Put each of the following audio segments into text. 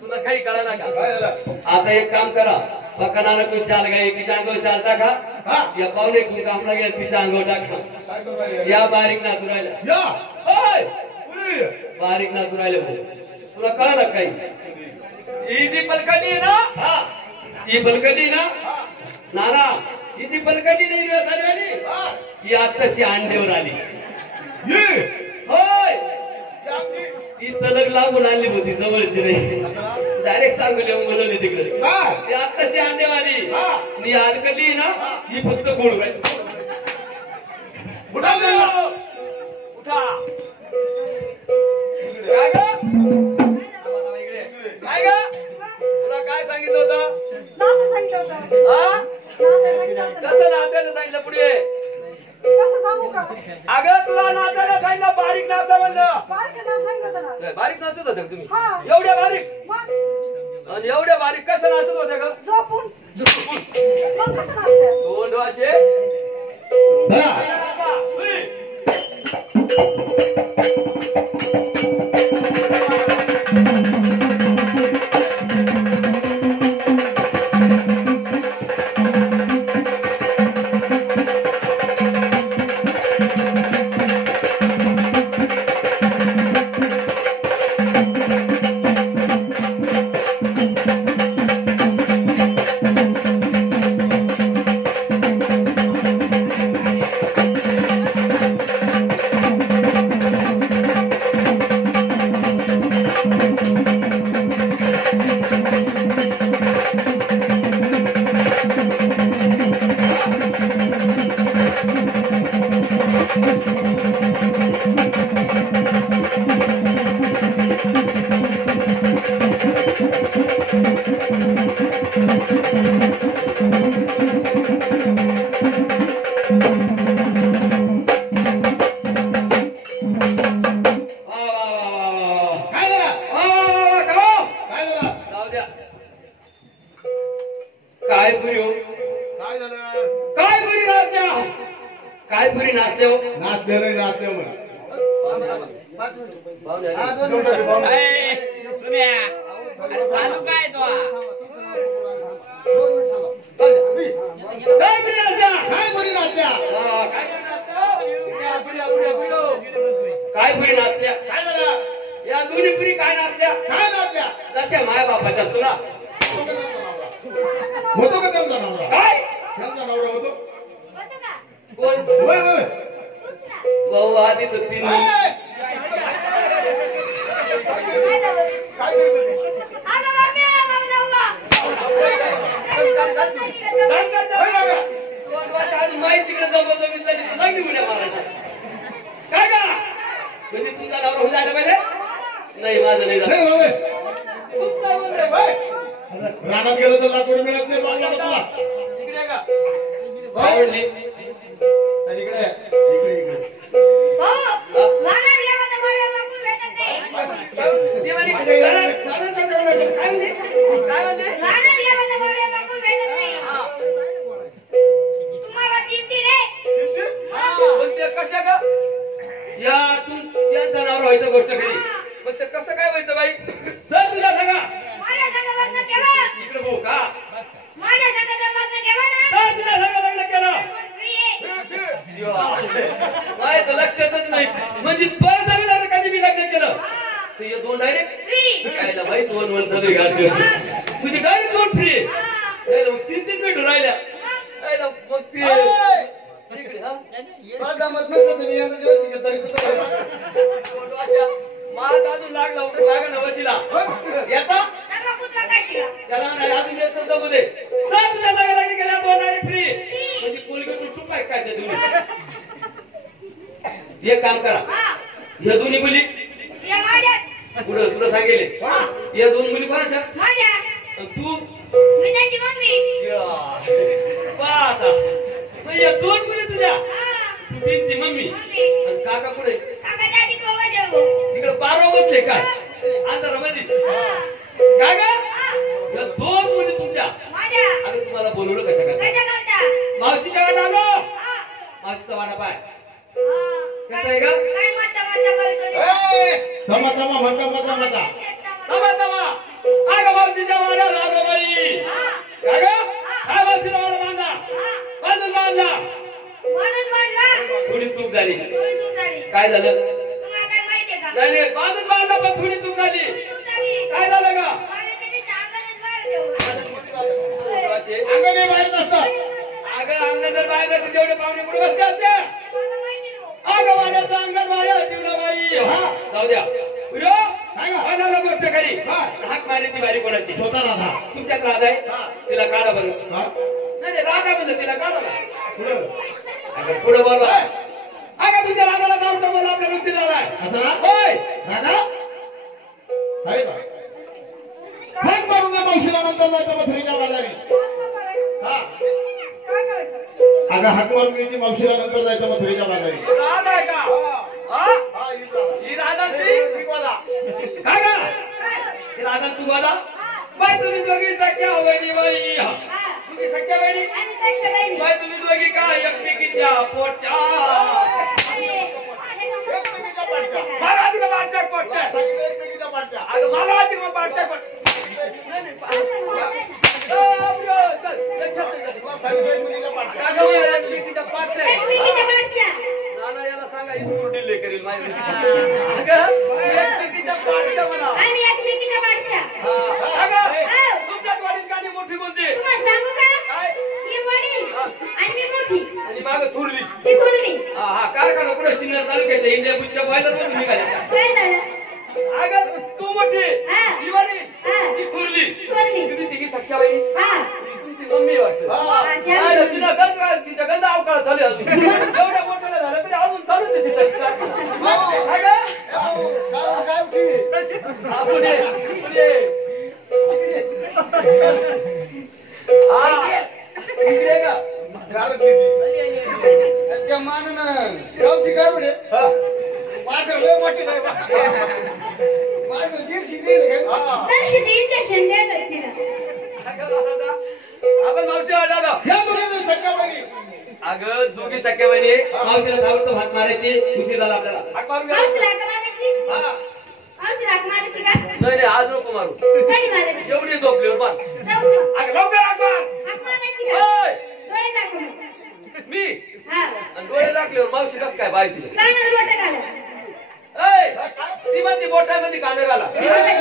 तुला काही कळा ना का? आता एक काम करा, पक्का को शाल गए तिच्या अंगावर शाल टाका, या पावणे कुल कामला गेला तिच्या अंगावर टाका, या बारीक नाचू राहिला, बारीक नाचू राहिला, तुला कळा ना काही? ही जी पलकटी आहे ना, ही पलकटी ना नाना, ही जी पलकटी नाही आली, ही आज कशी अंड्यावर आली, होय ती तलग लागून आणली होती, जवळची नाही, डायरेक्ट सांगून बोलवली तिकडे, ती आत्ताची अंडेवाली, मी आलकली ना ही फक्त गोड बाई. उठा उठा, काय ग काय ग, तुला काय सांगितलं होतं? कसं नाचायचं सांगितलं पुढे? अगं तुला नाचायला सांगितलं, बारीक नाचा म्हणलं, बारीक नाचत होते तुम्ही, एवढ्या बारीक, आणि एवढ्या बारीक कसं नाचत होते ग? झोपून दोन वाशे पुरी हो? काय झालं? काय पुरी नाचल्या? काय पुरी नाचल्या हो? नाचले नाही नाचले म्हणा. चालू काय तो काय पुरी नाचल्या? काय बरी नाचल्या? हा, काय पुरी नाचल्या? पुरी, पुरी, पुरी, पुरी. काय पुरी नाचल्या? काय झालं? या दोन्ही पुरी काय नाचल्या? काय नाचल्या? जशा माया बापाच्या सुना. होतो का त्यांचा नवरा? काय? त्यांचा नवरा होतो? कोण? होय होय. भाऊ आधी तर तीन काय? काय करत होती? माहितीकडे जबरदस्ती झाली तर नाही उड्या मारायच्या. काय का म्हणजे तुमचा नवरा होऊन जायला पाहिजे? नाही माझं नाही झालं. नाही होय. तुमचा म्हणणं होय. रानात गेलं तर लाकूड मिळत नाही बांगला तुला. इकडे आहे का? काय म्हणली? आणि इकडे इकडे इकडे ती म्हणे, काय म्हणली? काय म्हणली? पण ते कशा का या त्यांचा नवरा व्हायचं गोष्ट केली पण ते कसं काय व्हायचं बाई तर तुला सांगा इकडे भाऊ का तर तुला सांगा लग्न केलं माझं लक्षातच नाही म्हणजे तो सांगितलं कधी मी लग्न केलं तर हे दोन डायरेक्ट खायला बाई दोन वन सगळी घालतो म्हणजे डायरेक्ट दोन फ्री तीन तीन मिनिट राहिल्या मग ते इकडे हा माझ अजून लागा ना वशीला याचा त्याला अजून येत जमू दे तुझ्या जागा लागली गेल्या दोन डायरेक्ट फ्री म्हणजे कोलगेट टूप आहे काय त्या दोन्ही एक काम करा या दोन्ही मुली पुढं तुला सांगेल या दोन मुली कोणाच्या तू पाहता मग या दोन मुली तुझ्या तू त्यांची मम्मी आणि काका पुढे तिकडे बारा बसले काय अंधारामध्ये काय का या दोन मुली तुमच्या अगं तुम्हाला बोलवलं कशा करता मावशीच्या वाटा आलो मावशीचा वाटा पाय कसं आहे का तमा तमा म्हणता मता मता तमा तमा अगं मावशीच्या वाड्याला आलो बाई काय ग काय मावशीला वाडा बांधा बांधून बांधला थोडी चूक झाली काय झालं नाही नाही बांधून बांधला पण थोडी चूक झाली काय झालं का अंगणे बाहेर नसतं. अगं अंगण जर बाहेर नसते तेवढे पाहुणे कुठे बसले असते अगं वाड्याचं अंगण बाहेर ठेवलं बाई हा जाऊ द्या काय झालं गोष्ट खरी हाक मारण्याची बारी कोणाची स्वतः राधा तुमच्यात राधा आहे तिला काढा बरं नाही राधा म्हणलं तिला काढा अगं पुढे बोलवा अगं तुमच्या राधाला जाऊन तर मला आपल्या नुसती झालाय असं ना होय राधा आहे का हाक मारून द्या मावशीला नंतर जायचं मथुरेच्या बाजारी हा अगं हाक मारून घ्यायची मावशीला नंतर जायचं मथुरेच्या बाजारी राधा आहे का हा ही राधा ती काय का ही राधा तू बोला बाय तुम्ही दोघी सख्या बहिणी बाई तुम्ही सख्या बहिणी बाय तुम्ही दोघी का एकमेकीच्या पोटच्या मला आधी का पाठच्या पोटच्या अगं मला आधी का पाठच्या पोट नाना याला सांगा स्कूल डिले करेल माहिती एकमेकीच्या पाठच्या म्हणा तुमच्या वाडीत गाणी मोठी बोलते आणि माग थुरली हा कारखाना पुढे सिन्नर तालुक्याच्या इंडिया बुजच्या बॉयलर मधून निघाल्या अगं तू मोठी दिवाळी ती थुरली तुम्ही तिघी सख्या बाई तुमची मम्मी वाटतं तिचा गंध अवकाळ चालू अजून एवढ्या मोठ्याला झालं तरी अजून चालूच आहे तिचा पुढे पुढे हा इकडे का त्या मानानं गावठी काय म्हणे माझं लय मोठी नाही माझं जे शिकलेलं काय आपण मावशी आला या दोघांनी सख्या बहिणी अगं दोघी सख्या बहिणी मावशीला धावतो भात मारायची उशीर झाला आपल्याला हाक मारू का? मावशीला हाक मारायची? हा. मावशीला हाक मारायची का? नाही आज नको मारू कधी मारायची? एवढी झोपली मार जाऊ मग. अगं लवकर हाक मार हाक मारायची का? ओय! डोळे दाखव मग. मी हा. आणि डोळे दाखल्यावर मावशी कसं काय पाहायची कानाला बोटं घाला. ती म्हणते बोटामध्ये कांदा घाला कानाला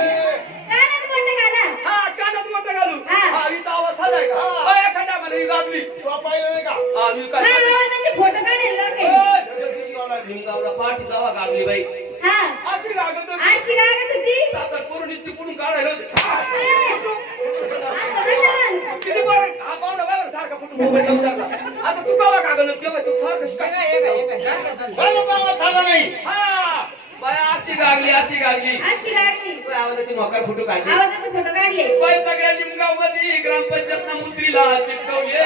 बोटं घाला. हा कानात मोठं घालू हा. हा हिचा आवाज साधा आहे का अय, एखाद्या मला ही गाबली किंवा पाहिलं नाही का हा मी काय माझ्या सांगते? आवाजाचे फोटो काढेल लोके. भीमगावला पाठी जावा गाबली बाई हा. अशी गागत होती. अशी गागत होती. सात-आठ पोरं नुसती पुढून काढायला होती असं म्हणलं मग. किती बरं हा पाहुणा बाबर सारखा फुटून मोबाईल लावून टाकला आता तू कावा कागल तेव्हा तू सारखं झालं आवाज झाला नाही हा बाया अशी गागली अशी गागली. बाई आवाजाची मोकार फोटो काढली आवाजाचे फोटो काढले. बाई सगळ्या लिमगाव मध्ये ग्रामपंचायतला मुद्रीला चिटकवले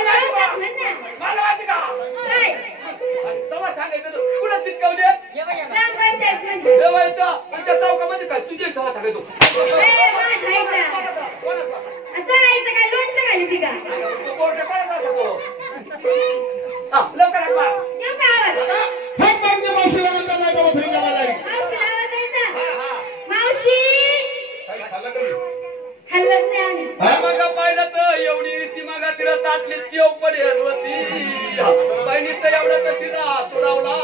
मला माहिती का काय? तेव्हा सांगायचं कुठं चिटकवले ग्रामपंचायत मध्ये. तेव्हा येतं त्या चौकामध्ये काय तुझे चव्हा टाकायचो ए, माझ्या आईचा. कोणाचा आणि तो आईचं काय लोणचं घाली ती का? तो बोर्ड कोणाचा होता तो? हा, लवकर हाक मार. येऊ का आवाज? हाक मारून घ्या मावशीला नंतर नाही तर मथुरीच्या बाजारी मावशीला आवाज द्यायचा? हा, हा. मावशी. काही खाल्लं कधी खाल्लंच नाही आम्ही. मग पाहिलं तर एवढी ती मग तिला ताटली चेव पडेल होती बहिणी तर एवढा तशीला तुडावला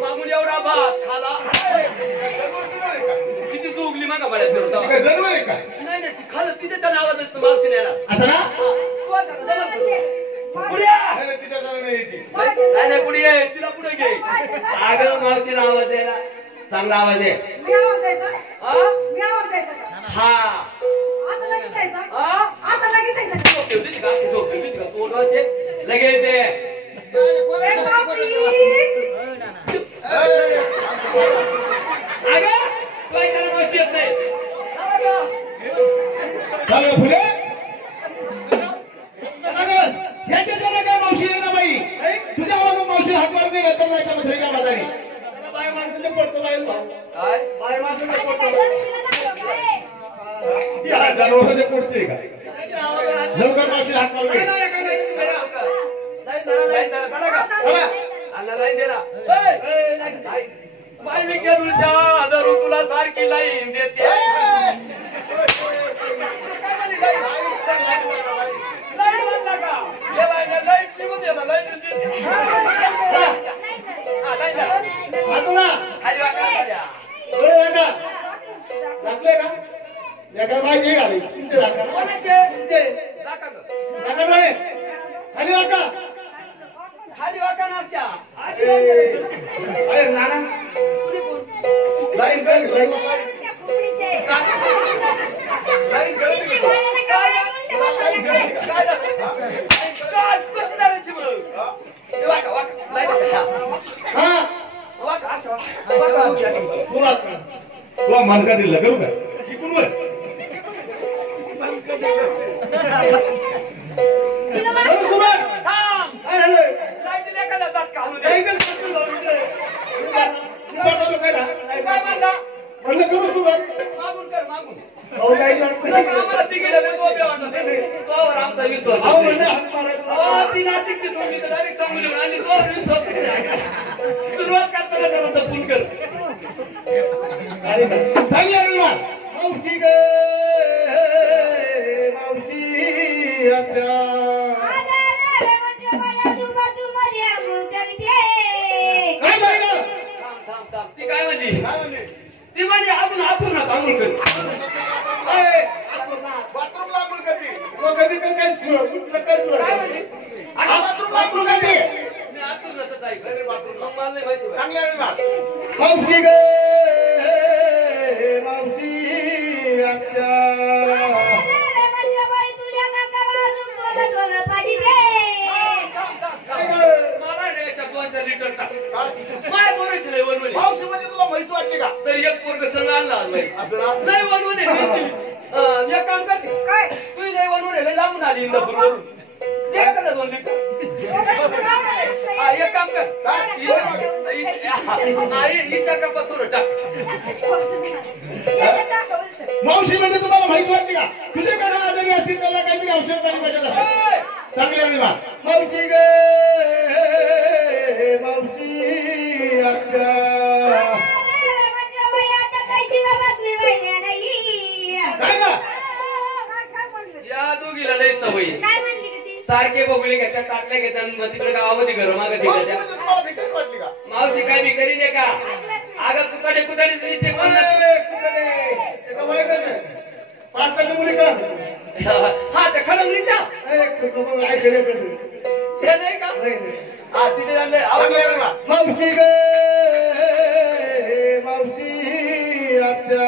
मागून एवढा भात खाला किती चुकली मग बड्यात फिरत काय जनावर आहे का नाही नाही ती खाल्लं तिच्या नावात मावशी नेला असं ना पुढे ये. नाही, तिच्या जवळ नाही येते नाही नाही पुढे ये तिला पुढे घे अगं मावशीला आवाज द्यायला चांगला आवाज आहे मी आवाज द्यायचा? हा? मी आवाज द्यायचा का? हा आता लगेच द्यायचा? हा? आता लगेच द्यायचा का? झोप ठेवली का झोप ठेवली का तोंड असे लगेच ते ए, बापरी! अगं तू ऐकायला मावशी येत नाही झालं फुले अगं, ह्याच्या जरा काय मावशी आहे ना बाई तुझ्या आवाजात मावशी हाक मारून घे नंतर नाही तर मथुरीच्या बाजारी बाय माणसाचं पडतो बाई काय बाय माणसाचं आणि पडतो काय लक्ष्मीला दाखव काय? या जनावरांचे पोटचे का लवकर मावशी हाक मारून घे बाय मी तुझ्या धरू तुला सारखी लाईन देते लाईन म्हणला का हे बाय लाईन निघून देता लाईन देते हा लाईन द्या हातुला खाली वाकडा द्या डोळे दाखा दाखले का एका माहिती घाली तुमचे दाखा कोणाचे तुमचे दाखा गं. दाखा डोळे खाली वाका खाली वाका ना अशा अशी लाईन करायची. अरे नाना कुणी कोण? लाईन कर लाईन त्या कुकडीचे. लाईन कर शिष्टी बोलायला का बाया उलट्या बसायला काय? काय झालं? काय? कशी धरायची मग? हे वाका, वाका. लाईन द्या. हा वाका, अशी वाका. वाका, वाका, अशी. तू वाका तू मनका दिला करू का इकडून वळ तिला बरं, माहिती- सुरुवात. थांब. काय झालं? लाईटीला एखादा झटका हाणू दे. काय केलं? तू वाटलं काय ना? काय म्हणला? म्हणलं करू सुरुवात मागून कर, मागून. अहो, काही तुला झालं का आम्हाला तिघीला लय झोपे वाटत नाही? तोवर आमचा विश्वास अहो, होत म्हणलं नाही. हात मारायचा. अहो, ती नाशिकची सोडली तर डायरेक्ट सांगून येऊन आणि तोवर विश्वास नाही. सुरुवात करताना जरा जपून कर. चांगला निर्माण मावशी ग मावशी आमच्या काय झालं गं? थांब, थांब, थांब. ती काय म्हणली? काय म्हणली? ती म्हणजे अजून हातून ना तांदूळ कर. ए, बाथरूमला आंघोळ करते. तो कधी काही काय कुठलं कर तुला. काय म्हणली? हा, बाथरूमला आंघोळ करते. मी हातून राहतच ऐकलं. नाही, बाथरूमला. मग मला नाही माहिती बा. चांगला निर्माण मावशी ग मावशी आमच्या काय गं? मला नाही याच्यात 2-4 लिटर टाक. माय पोराची नाही वनवली. मावशी म्हणजे तुला म्हैस वाटली का तर एक पोरग संग आणला आज बाई. असं ना नाही वनवले एक काम करते काय? तू नाही वनवले लय लांबून आली इंदापूरवरून. दे एखादा 2 लिटर. एक काम कर हिच्या कपात थोडं टाक. मावशी म्हणजे तुम्हाला माहित वाटते का? तुझे काका आजारी असतील त्याला काहीतरी औषध पाणी पाहिजे असतं. चांगले विमान मावशी गे मावशी आत्या काय का? या दोघीला लय सवयी काय म्हणली का ती? सारखे बघले घेतात काटल्या घेतात मग तिकडे गावामध्ये घर मागे मावशी म्हणजे ठेवायच्या. तुम्हाला भीती वाटली का? मावशी काय भिकारी नाही का? अगं कुताडे कुताडे दिसते कोण एका वयाचं आहे. पाटलाच्या मुली का? हा त्या खडंगलीच्या काय केलं पाहिजे? ते नाही का? हा तिथे झालंय चांगले विमान मावशी गे मावशी आत्या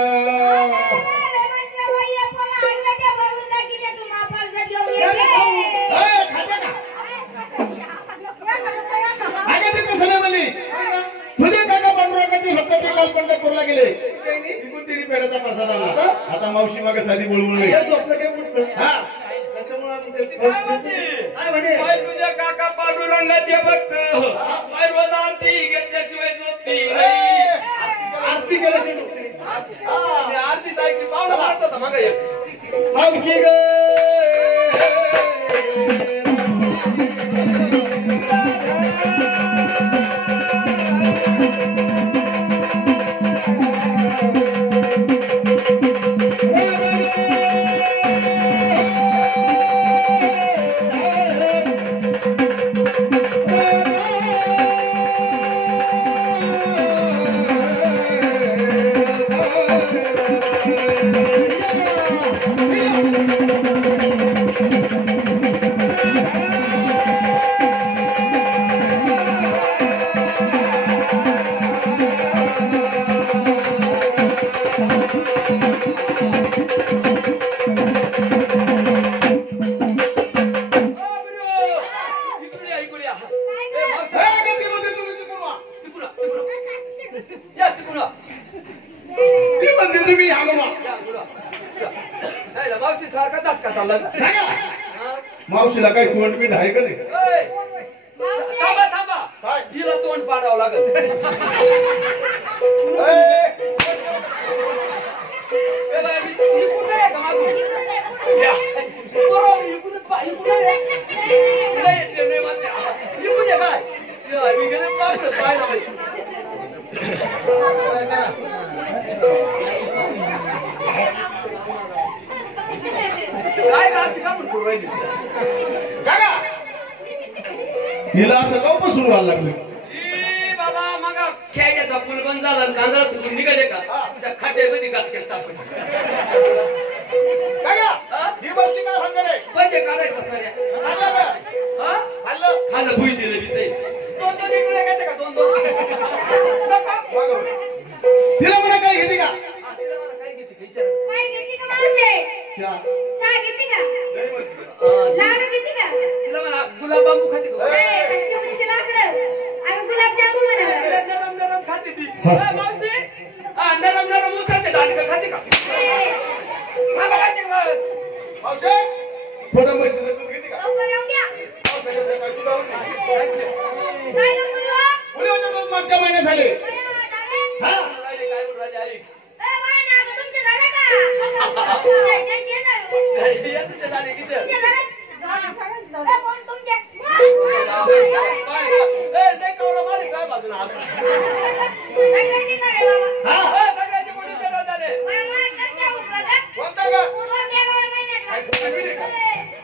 खात्या का? अगं ते तसं नाही म्हणली. तुझे काका पांडुरंगाचे फक्त ते काल पंढरपूरला गेले. तिकडून तिने पेढ्याचा प्रसाद आणला. आता मावशी मागे साधी बोलवून नाही. हा काय म्हणे? बाई तुझ्या काका पांडुरंगाचे भक्त बाई रोज आरती घेतल्याशिवाय झोपती नाही. आरती केल्याशिवाय ते आरती जायची पाहुणा मारत होता मग एक. मावशी ग मावशी सारखा झटका चालला का? मावशीला काही तोंड बिंड आहे का नाही? थांबा थांबा हिला तोंड पाडावं लागल. काय अशी का म्हणतो राहिली? हिला असं का बसून व्हायला लागलं? बाबा मग खेळ्याचा पूल बंद झाला कांदा सुकून निघाले का त्या खाट्यामध्ये गाचक्यात सापडले. म्हणजे काढायचं साऱ्या खाल्लं भुई दिलं बिचाई दोन दोन इकडे घेते का दोन दोन तिला मला काय घेते का? तिला मला काय घेते विचार काय घेते का मावशे? चहा. चहा घेते का? नाही म्हणते. लाडू घेते का? तिला म्हणा गुलाब बांबू खाते का? शिवडीचे लाकडं. अगं गुलाबजामुन म्हणा. नरम नरम खाते ती. मावशी नरम नरम उसाचे दांडकं खाते का? मला खायचे का? मावशी, थोडं म्हशीचं दूध घेते का? लवकर येऊन घ्या. मावशीला काय तुला आवडते? काय ग मुलगा? मुलीचे दूध मागच्या महिन्यात झाले. काय झाले? हा? काय बोलू राहिली आई? बाय ना गं तुमचे झाले का? ते झाले. या तुझ्या झाले किती? तुमचे झाले? कोण तुमचे? नाही कवळं मारी काय बाजूला हात. सगळ्यांचे झाले बाबा. हा? सगळ्याचे मोठे जरा झाले. बाय तुमच्या उपराला. कोणता का? तो 11व्या महिन्यातला.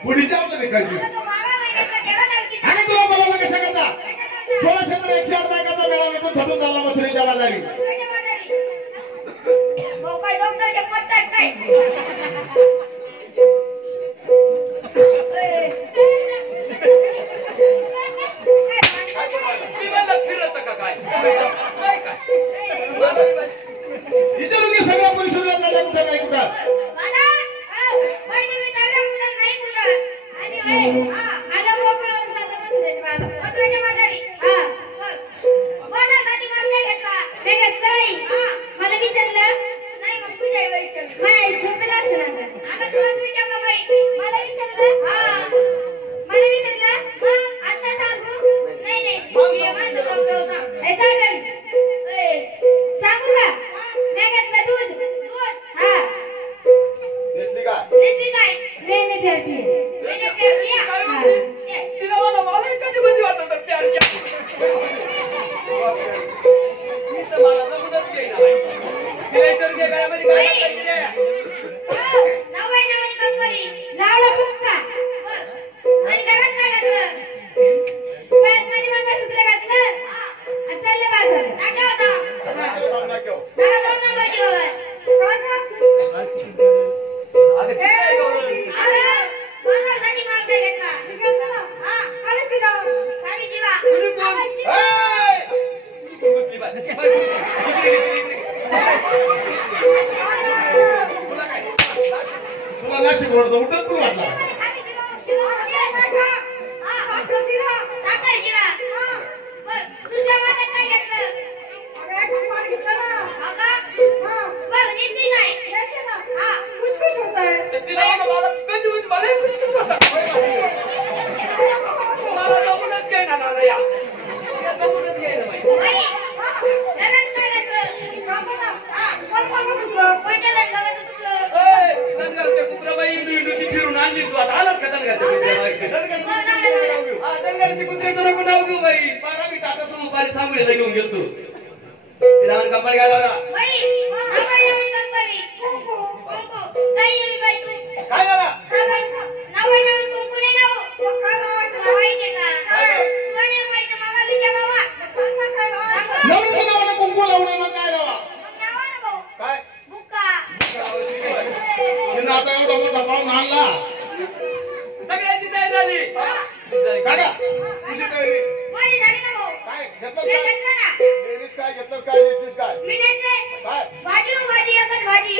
पुढीच्या आपल्याला काय आता तो 12 महिन्यातला गेला नाही की. आणि तुला बोलावलं कशा करता? 160108 बायकाचा मेळा भेटून थटून चालला मथुरेच्या बाजारी. भाऊ काय डॉक्टरचे पत्ता आहे काय? मी म्हणलं फिरत का काय? काय काय? मला नाही माहिती. इथे रुग्ण सगळ्या परिसराला चालला कुठं नाही कुठं. दादा, पहिली मी चालले कुठं नाही कुठं. आणि आला मोकळावून जातो मथुरेच्या बाजारी. बोल. कोणासाठी मागण्या घेतला? मी घेतलं नाही. मला विचारलं? नाही मग तुझ्या आईला विचारलं. माझ्या आई झोपेला असेल आता. अगं तुला विचारलं बाई. मला विचारलं? मला विचारलं? मग आता सांग तुला नाशिक ओढतो उठत पण वाटला आम्ही शिवा शिवा साखर शिवा बर तुझ्या वाटत काय घेतलं अगं एक पाणी घेतलं ना अगं बर नीट काय येते ना हा कुछ होत आहे तिला मला कधी होत मला कुछ होता मला जमूनच घे ना दादा या जमूनच घे ना बाई बाई नवीन काय घेतलं काका ना हा कोण तुझं कोणत्या लटकावं तुझं ए दनगरच्या कुत्र्याबाई इंडूची फिरून आणली तू आता आलात का दनगरच्या कुत्र्याबाई हा दनगरची कुत्र्याचं नको नाव घेऊ बाई पारा मी टाटा समोर बारी सांगलीला घेऊन गेलतो तिला म्हणून कंपनी घ्यायला लावला बाई आवाज नवीन कंपनी कुंकू काही नवी बाई तू काय झाला नाव नवीन कुंकू नाही नाव काय नावायचं माहिती का तुला नाही माहिती मला विचार बाबा सांग ना काय नावायचं नवरीच्या नावाला कुंकू लावणे मग काय लावा मग नाव ना भाऊ काय बुक्का तिनं आता एवढा मोठा पाहून आणला सगळ्याची तयारी झाली काका तुझी तयारी माझी झाली ना भाऊ काय मी घेतलंस घेतलं ना काय लेडीज काय घेतलंस काय लेडीज काय मी घेतले काय भाजी भाजी एकच भाजी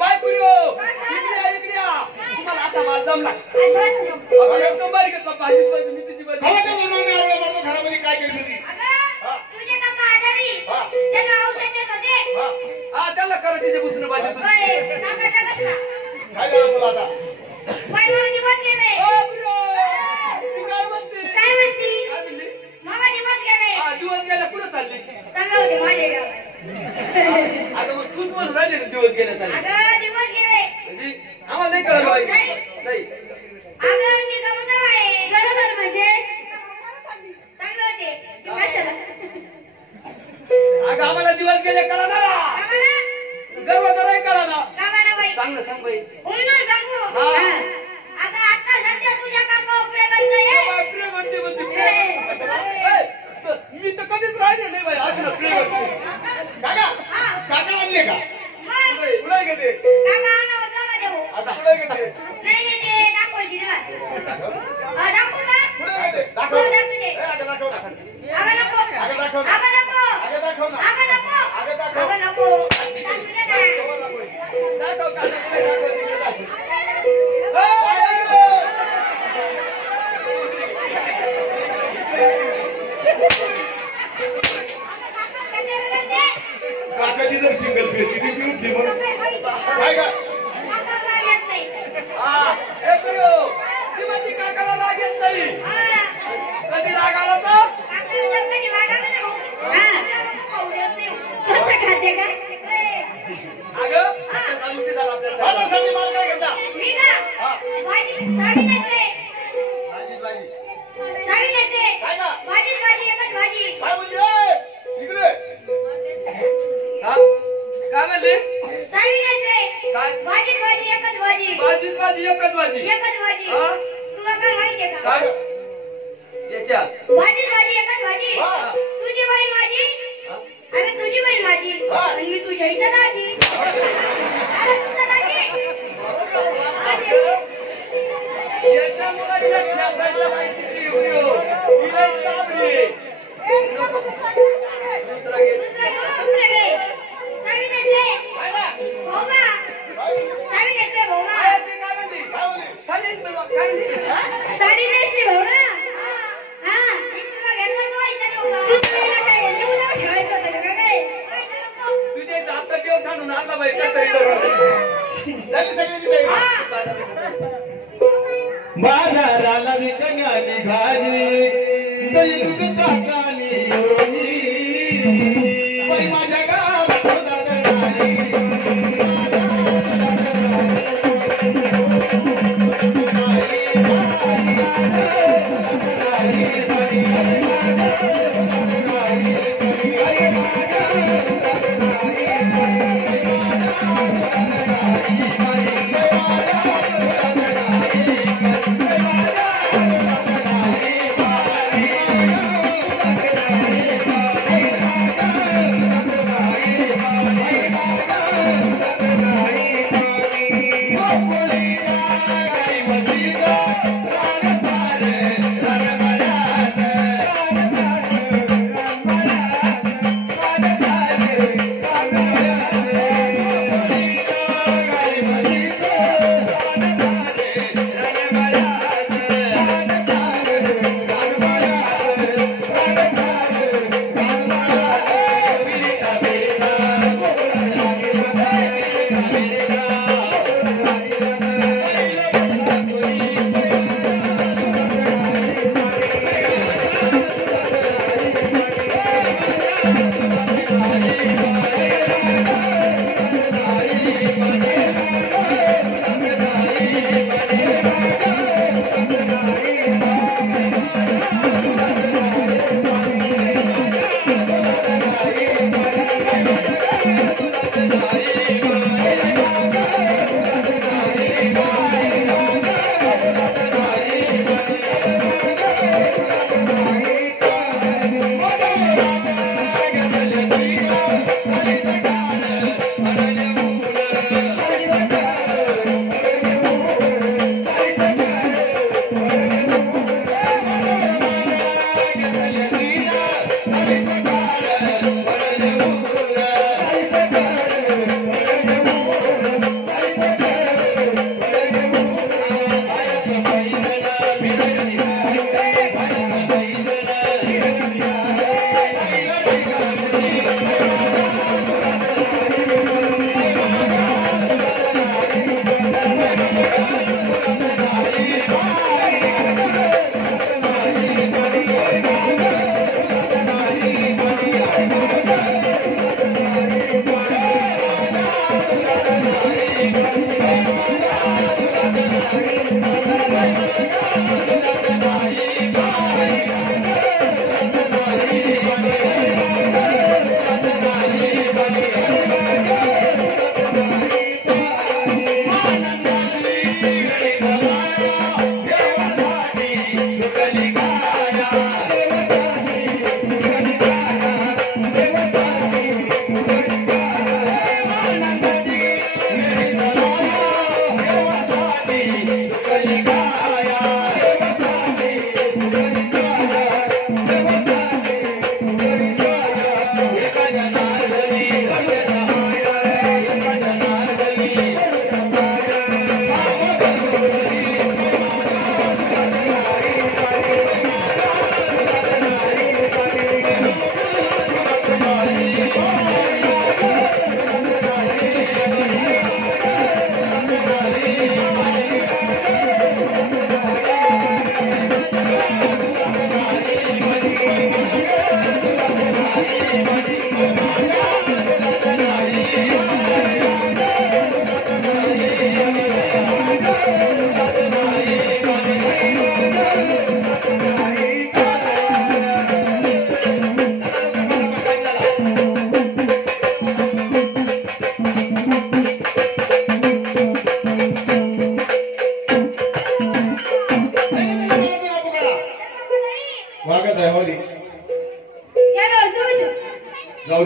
बाय पुरी हो इकडे या तुम्हाला आता माल जमला आपण एकदम बारीक घेतला भाजी भाजी मी तुझी भाजी खावाच्या मुलाने आवडल्या मात्र घरामध्ये काय केली होती अगं तुझे काका आजारी हा. त्यांना औषध देत होते हा हा त्याला कराटीचे बुसणं भाजी तुझी होय, काका जगत ना काय झालं तुला आता बाई मला दिवस गेले ओ पुरी ती काय म्हणते काय म्हणती काय म्हणली मला दिवस गेले हा दिवस गेला कुठं चालली चांगलं होते माझे गावात अगं मग तूच म्हणून राहिली ना दिवस गेला चालली अगं दिवस गेले म्हणजे आम्हाला नाही कळलं बाई नाही अगं मी गमत आहे बरोबर म्हणजे चांगलं होते कशाला अगं आम्हाला दिवस गेले कळा ना कामाला गर्व नाही कळा ना कामाला बाई चांगलं सांग बाई उन्हा सांगू हा. अगं आता सध्या तुझ्या काका उपयोगात नाही प्रिय म्हणते मी तर कधीच राहिले नाही बाई असं प्रिय म्हणते काका काका आणले का मग पुढे घेते काका आणा होता का देऊ आता पुढे घेते नाही नाही ते दाखवायची ना दाखवू का पुढे घेते दाखव हो, दाखवू दे. ए, अगं दाखव ना अगं नको अगं दाखव ना अगं नको अगं दाखव ना अगं नको अगं दाखव अगं नको दाखवू दे ना केव्हा दाखवायची? दाखव का दाखव तिकडे दाखव काकाची जर सिंगल फेस किती पिऊन ती मग काय का हा हे प्रियो ती म्हणते काकाला राग येत नाही कधी राग आला तर अगं आता उशीर झाला आपल्याला माझ्यासाठी माल काय घेतला काय का काय म्हणली ए, इकडे हा? काय म्हणली काय भाजीत भाजी एकच भाजी हा? काय याच्यात भाजी भाजी एकच भाजी हा. तुझी बाई माझी हा? अरे तुझी बहीण माझी हा. आणि मी तुझ्या इथं दाजी अरे तुझं दाजी याच्या मुलाला ठेवायला माहितीची एवढी हो. ही लई चाबरी. दुसरा घे. दुसरं घे सावी नेसले काय का भाऊमा काय सावी नेसले भाऊमा काय ते काय म्हणली? काय म्हणली खालीच बघा, काय म्हणली? साडी नेसली भाऊना हा इकडला घेतला तो इथं नव्हता तुला काय एवढं ठेवायचं होतं का काय तुझ्या इथं हातात ठेव ठाणून आणला बाई त्या तरी धरून. झाली सगळ्याची तयारी बाजाराला विकण्या निघाली दही दूध ताकानी ओढी बाई माझ्या गावात दादणारी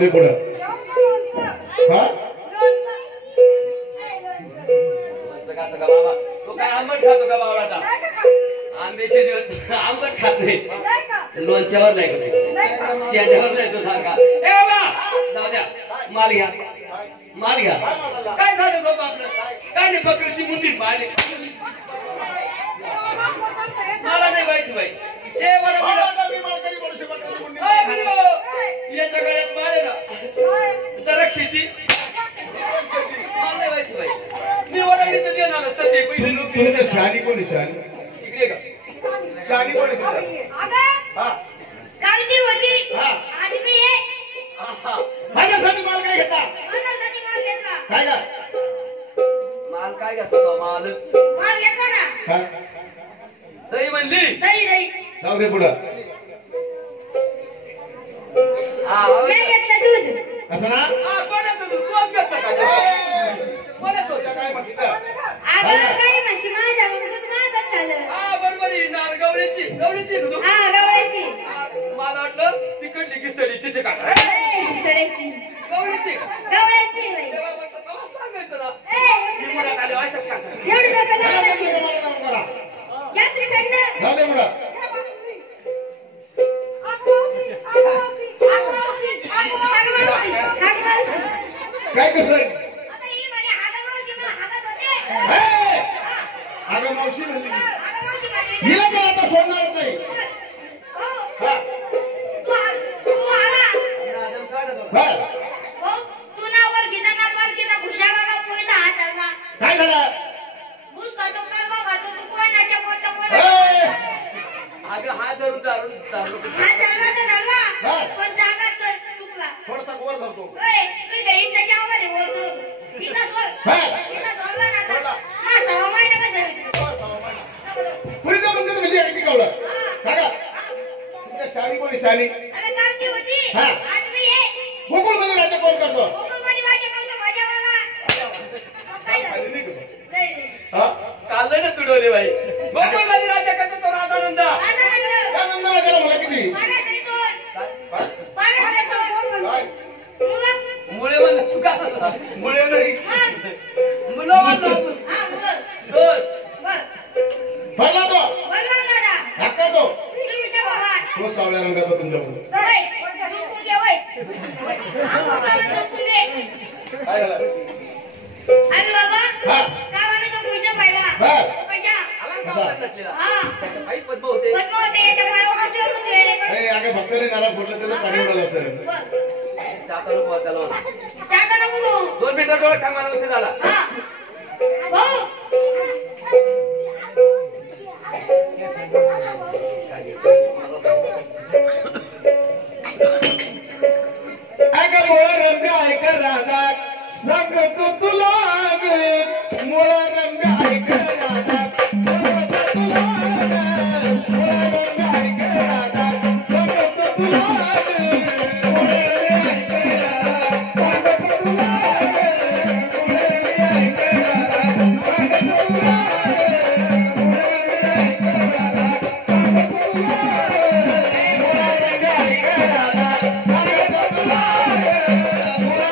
दे पुढं हा लोणचं खातो का बाबा तो काय आंबट खातो का बावळाटा आंब्याचे दिवस आंबट खात नाही लोणच्यावर नाही कसं शेंड्यावर नाही तो सारखा ए बाबा जाऊ द्या माल घ्या काय झालं सोबत आपलं काय नाही बकरीची मुंडी पाहिली मला नाही माहिती बाई ए बरं याच्या गळ्यात माल आहे ना दरक्षेची मला नाही माहिती बाई मी वडाली तर देणार सध्या पहिले लोक तुमचं शहाणी कोण आहे शहाणी इकडे का शहाणी कोण आहे तुझं? हा कागदी होती हा. आदमी आहे आहा. माझ्यासाठी माल काय घेता माझ्यासाठी माल घेतला काय का माल काय घेतो तो माल माल घेतला ना हा दही म्हणली दही दही जाऊ दे पुढं हा काय घेतलं दूध असं ना कोणाचं दूध? तूच घेतलं का? कोणाचं होतं? काय म्हटलं अगं काही म्हशी माझ्या मग दूध माझंच झालं हा बरोबर आहे नार गवळीची आहे का तू? हा गवळ्याची हा, मला वाटलं तिकडली की सडीची चिका सडायची गवळीची का? गवळ्याची बाई तेव्हा मग तेव्हा सांगायचं ना ए, मी मुलात आले अशाच करतात एवढी नका मला लावायला. जाऊ दे, मला जाऊ करा. यात्रेकडनं जाऊ दे पुढं काय करतोय आता ही म्हणे हागमावशी मग हागत होते. हे! अगं मावशी म्हणली हागमावशी म्हणे, हिला तर आता सोडणारच नाही हो, हा तू हागा. नादम काढत होता. बर हो, तू ना ओळखीचा ना पालखीचा घुशाळा पोयचा हात धरला. काय झालं भूस खातो कालवा खातो तू कोणाच्या पोटा कोण हे! अगं हात धरून धरून धरून हात धरला तर धरला हा. पण जागा तर चुकला. थोडासा वर धरतो ओय, तू बहीणच्या जावामध्ये बोलतो. इथं सोड. हा. इथं सोडला ना आता. सोडला. हा, 6 महिने कसं होईल? पुरीचं म्हणते म्हणजे अगदी कवलं सांगा तुमच्या शाली कोणी शाली अरे कालची होती. हा. आदमी आहे. गोकुळ मध्ये राजा कोण करतो कोकणमध्ये माझ्या कवलं भाज्यावाला. मग काय झालं? खाली नाही का? नाही, नाही. हा? काढलंय ना तू डोले बाई गोकुळ मध्ये राजा करतो तो राजानंद आता म्हणलं, त्या नंदराजाला मला किती पाण्यात येतो. काय? पाण्यात येतो. काय? मुलं? मुळे म्हणलं तू काय म्हणला? मुळे नाही मग? मुलं म्हणलं हा, मुलं. दोन बर. भरला तो बोलवा दादा. हक्का तो श्रीकृष्ण भगवान. तो सावळ्या रंगाचा तुमच्याकडून होय, झोपून घे, होय. आम्हाला झोपून घे. काय झालं आम्ही बाबा हा गावाने तो कृष्ण पाहिला. बर कशा? आला का होता नटलेला? हा. त्याच्या काही पद्म होते पद्म होते, याच्या पायावर ठेवून घे. ए अगं भक्ताने नाला फोडलं त्याचं पाणी उडालं असेल बर. जाता नको त्याला म्हणा. जाता नको भाऊ. 2 मिनिटं डोळे सांग मला उशीर झाला हा. भाऊ. अगं मुळा रंब्या ऐक राधा सांगतो तुला ग मुळा रंब्या ऐक राधा सांगतो तुला ग मुळा रंब्या ऐक राधा सांगतो तुला ग मुळा रंब्या ऐक राधा सांगतो तुला ग मुळा रंब्या ऐक राधा सांगतो तुला ग मुळा रंब्या ऐक राधा सांगतो तुला ग मुळा रंब्या ऐक राधा सांगतो तुला ग मुळा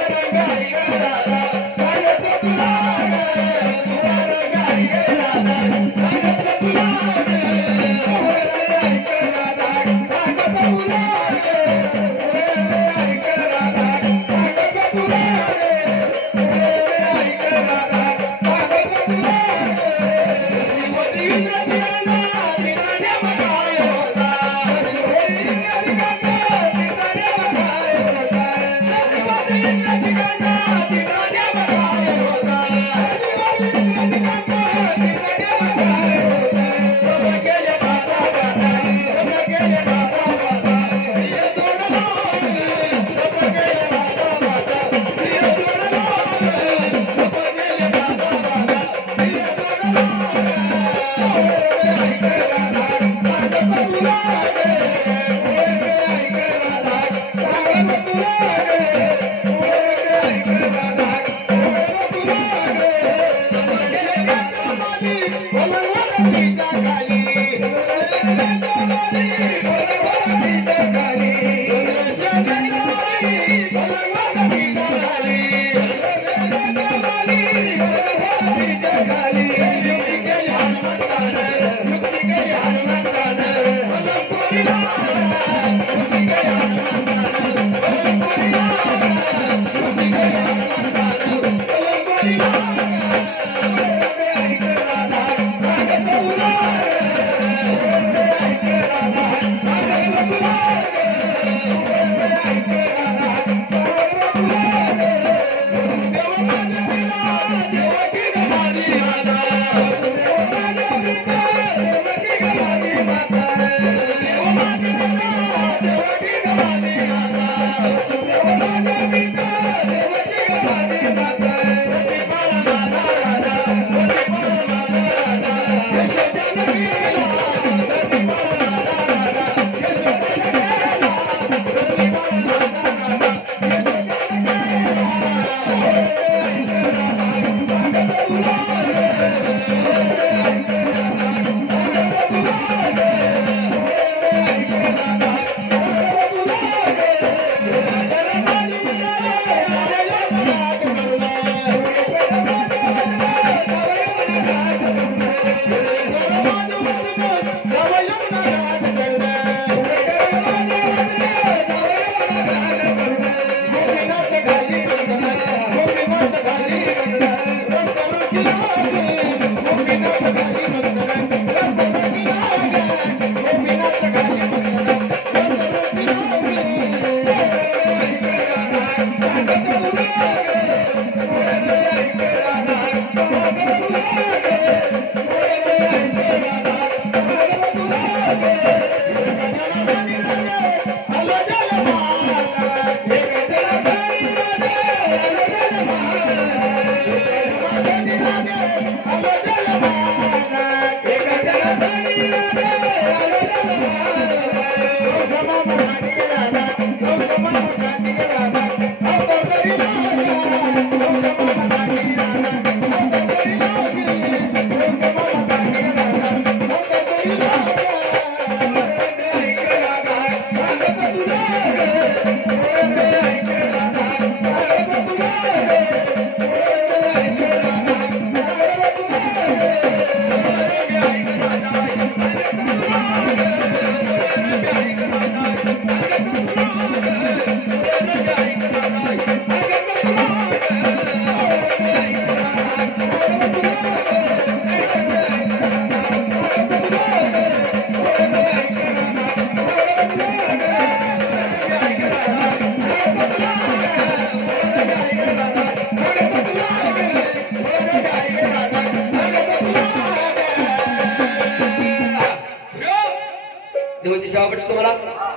पडली तुम्हाला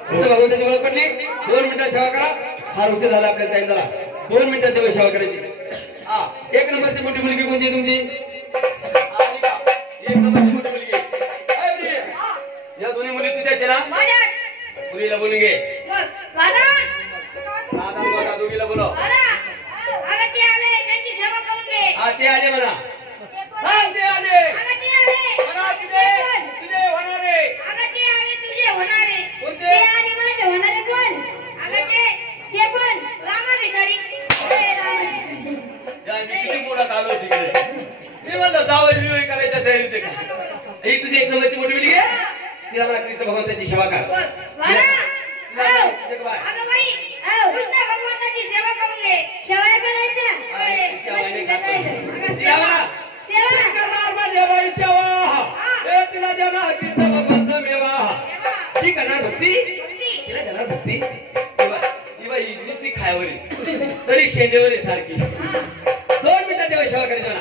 कृष्ण भगवंताची ओळख पडली 2 मिनिटं सेवा करा फार उशीर झाला आपल्याला टाइम झाला 2 मिनिटात देव सेवा करायची हा 1 नंबरची मोठी मुलगी कोणती आहे तुमची आली का 1 नंबरची मोठी मुलगी काय मुलगी? या दोन्ही मुली तुझ्या आहेत ना माझ्या मुलीला बोलून घे दादा दादा बघा दोघीला बोलव दादा अगं ते आले त्यांची सेवा करून घे हा ते आले म्हणा ते कोण? हा ते आले अगं ते आले म्हणा तुझे तुझे होणारे अगं ते आले तुझे होणारे कोणते? ते आले माझे होणारे कोण अगं ते कोण रामा भिसारी या मी किती मोडात आलो तिकडे मी म्हणलं जावई बिवई करायच्या तयारी ते ही तुझी 1 नंबरची मोठी मुलगी आहे तिला मला कृष्ण भगवंताची सेवा कर अगं बाई कृष्ण भगवंताची सेवा करून घे सेवा करायच्या तिला देणार कृष्ण भगवंत मेवा ती करणार भक्ती तिला देणार भक्ती नुसती खायवर तरी शेंडेवर आहे सारखी 2 मिनिटात देवा सेवा करायची ना